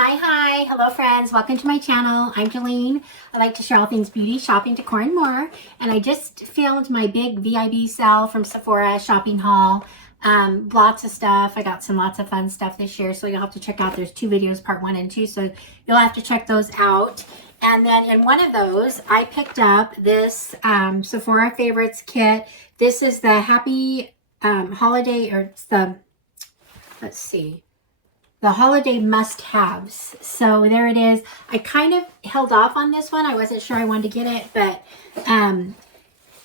Hi, hello friends, welcome to my channel. I'm Jolene. I like to share all things beauty, shopping, decor, and more. And I just filmed my big VIB sale from Sephora shopping haul. Lots of stuff. I got lots of fun stuff this year, so you'll have to check out. There's 2 videos, part 1 and 2, so you'll have to check those out. And then in one of those, I picked up this Sephora Favorites kit. This is the Happy Holiday, or it's the, let's see, the holiday must-haves. So there it is. I kind of held off on this one. I wasn't sure I wanted to get it, but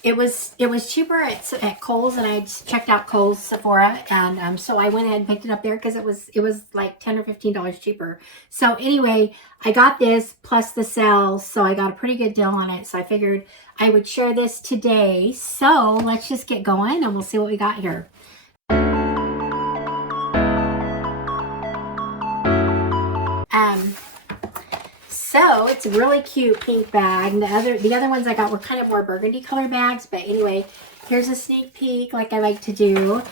it was cheaper at Kohl's, and I checked out Kohl's Sephora, and so I went ahead and picked it up there because it was like $10 or $15 cheaper. So anyway, I got this plus the sale, so I got a pretty good deal on it. So I figured I would share this today. So let's just get going, and we'll see what we got here. So it's a really cute pink bag. And the other ones I got were kind of more burgundy color bags. But anyway, here's a sneak peek like I like to do.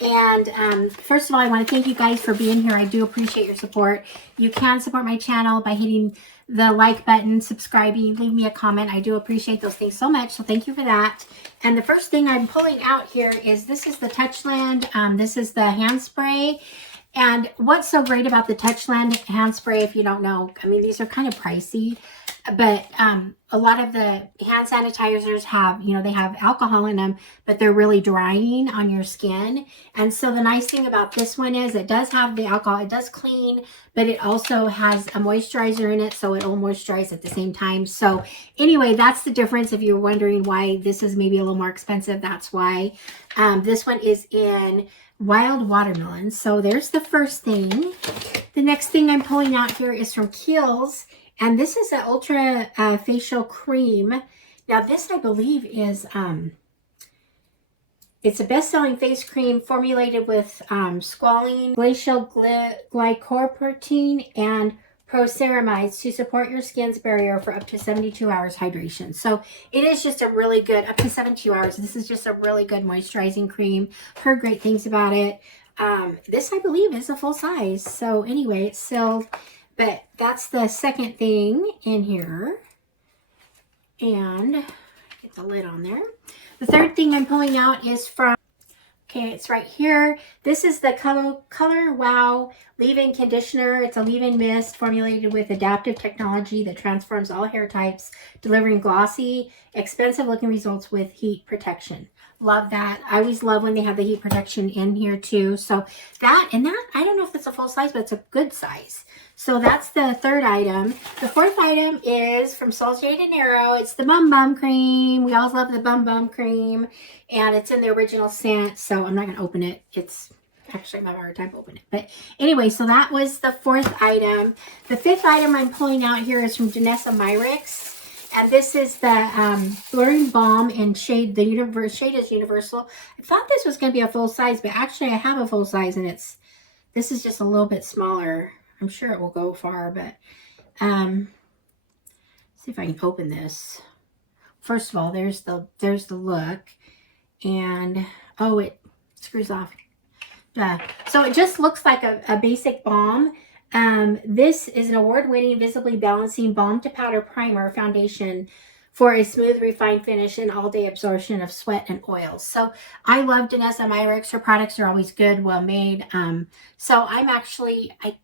And first of all, I want to thank you guys for being here. I do appreciate your support. You can support my channel by hitting the like button, subscribing, leave me a comment. I do appreciate those things so much. So thank you for that. And the first thing I'm pulling out here is this is the Touchland. This is the hand spray. And what's so great about the Touchland hand spray, if you don't know, I mean, these are kind of pricey, but a lot of the hand sanitizers have, they have alcohol in them, but they're really drying on your skin. And so the nice thing about this one is it does have the alcohol, it does clean, but it also has a moisturizer in it, so it'll moisturize at the same time. So anyway, that's the difference. If you're wondering why this is maybe a little more expensive, that's why. This one is in Wild Watermelon. So there's the first thing. The next thing I'm pulling out here is from Kiehl's, and this is an Ultra Facial Cream. Now this, I believe, is it's a best-selling face cream formulated with squalene, glacial glycoprotein, and proceramides to support your skin's barrier for up to 72 hours hydration. So it is just a really good, up to 72 hours. This is just a really good moisturizing cream. Heard great things about it. This, I believe, is a full size. So anyway, it's sealed. But that's the second thing in here. And get the lid on there. The third thing I'm pulling out is from, okay, it's right here. This is the Color Wow leave-in conditioner. It's a leave-in mist formulated with adaptive technology that transforms all hair types, delivering glossy, expensive-looking results with heat protection. Love that. I always love when they have the heat protection in here too. So that, I don't know if it's a full size, but it's a good size. So that's the third item. The fourth item is from Sol de Janeiro. It's the Bum Bum Cream. We always love the Bum Bum Cream. And it's in the original scent, so I'm not going to open it. It's actually, I'm having a hard time opening it. But anyway, so that was the fourth item. The fifth item I'm pulling out here is from Danessa Myricks. And this is the Blurring Balm in shade. The shade is Universal. I thought this was going to be a full size, but actually I have a full size, and this is just a little bit smaller. I'm sure it will go far, but see if I can open this. First of all, there's the look, and oh, it screws off. So it just looks like a basic balm. This is an award-winning, visibly balancing balm to powder primer foundation for a smooth, refined finish and all-day absorption of sweat and oils. So I love Danessa Myricks. Her products are always good, well made. So I'm actually, I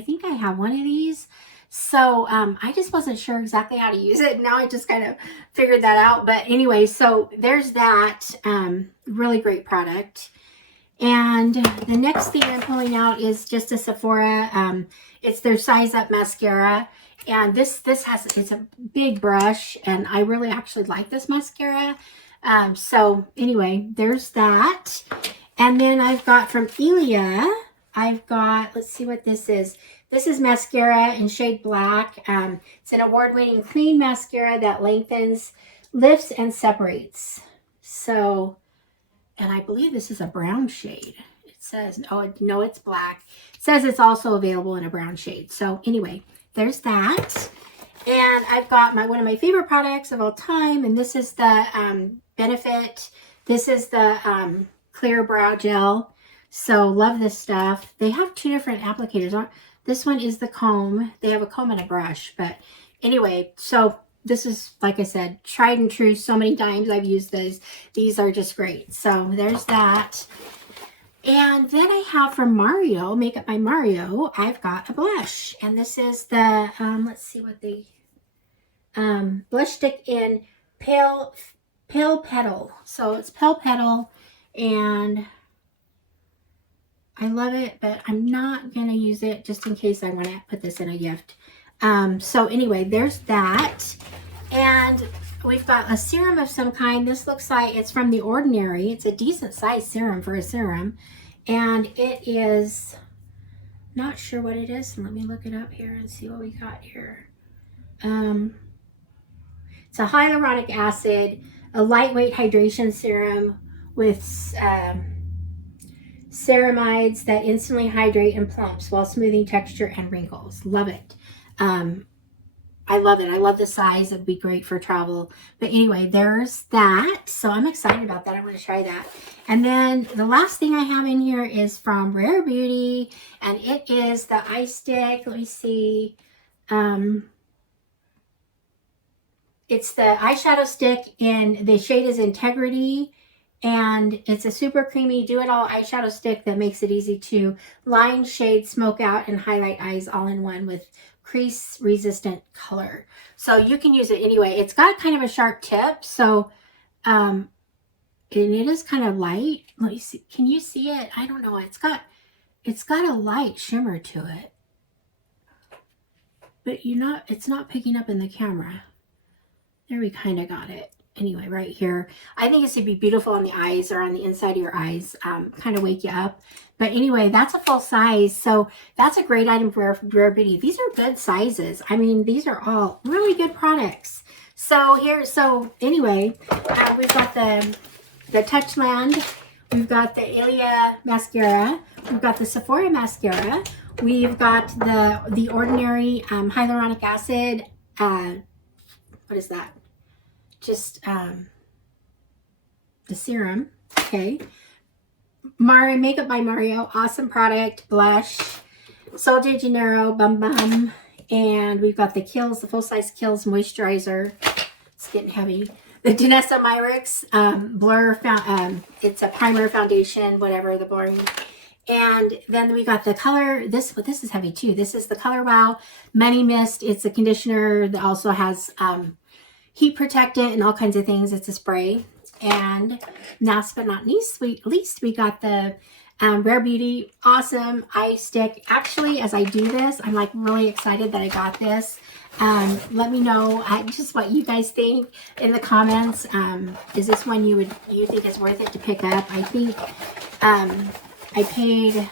think I have one of these. So I just wasn't sure exactly how to use it. Now I just kind of figured that out. But anyway, so there's that. Really great product. And the next thing I'm pulling out is just a Sephora. It's their Size Up mascara. And it's a big brush, and I really actually like this mascara. So anyway, there's that. And then I've got from Ilia, let's see what this is. This is mascara in shade black. It's an award-winning clean mascara that lengthens, lifts, and separates. So, and I believe this is a brown shade. It says, oh, no, it's black. It says it's also available in a brown shade. So anyway, there's that. And I've got one of my favorite products of all time, and this is the Benefit. This is the Clear Brow Gel. So love this stuff. They have two different applicators. This one is the comb. They have a comb and a brush. But anyway, so this is, like I said, tried and true. So many times I've used those. These are just great. So there's that. And then I have from Mario, Makeup by Mario, I've got a blush. And this is the, let's see what they, blush stick in Pale Petal. So it's Pale Petal, and I love it, but I'm not going to use it just in case I want to put this in a gift. So anyway, there's that. And we've got a serum of some kind. This looks like it's from The Ordinary. It's a decent sized serum for a serum. And it is, not sure what it is. Let me look it up here and see what we got here. It's a hyaluronic acid, a lightweight hydration serum with ceramides that instantly hydrate and plumps while smoothing texture and wrinkles. Love it. I love it. I love the size. It'd be great for travel. But anyway, there's that. So I'm excited about that. I want to try that. And then the last thing I have in here is from Rare Beauty, and it is the eye stick. Let me see. It's the eyeshadow stick, and the shade is Integrity. And it's a super creamy do-it-all eyeshadow stick that makes it easy to line, shade, smoke out, and highlight eyes all in one with crease-resistant color. So you can use it anyway. It's got kind of a sharp tip, so and it is kind of light. Let me see. Can you see it? I don't know. It's got a light shimmer to it, but it's not picking up in the camera. There, we kind of got it. Anyway, right here. I think this would be beautiful on the eyes or on the inside of your eyes. Kind of wake you up. But anyway, that's a full size. So that's a great item for Rare Beauty. These are good sizes. I mean, these are all really good products. So anyway, we've got the Touchland. We've got the Ilia mascara. We've got the Sephora mascara. We've got the Ordinary hyaluronic acid. What is that? Just the serum. Okay. Makeup by Mario, awesome product. Blush, Sol de Janeiro, Bum Bum, and we've got the Kiehl's, the full size Kiehl's moisturizer. It's getting heavy. The Danessa Myricks Blur, it's a primer, foundation, whatever, the blurring. And then we got the color, this is heavy too. This is the Color Wow Money Mist. It's a conditioner that also has heat protectant and all kinds of things. It's a spray. And last but not least, we got the Rare Beauty awesome eye stick. Actually, as I do this, I'm like really excited that I got this. Let me know just what you guys think in the comments. Is this one you think is worth it to pick up? I think I paid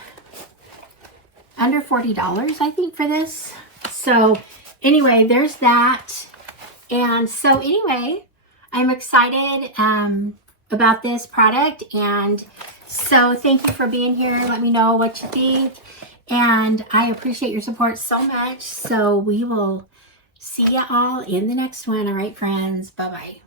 under $40, I think, for this. So anyway, there's that. And so anyway, I'm excited about this product. And so thank you for being here. Let me know what you think. And I appreciate your support so much. So we will see you all in the next one. All right, friends. Bye-bye.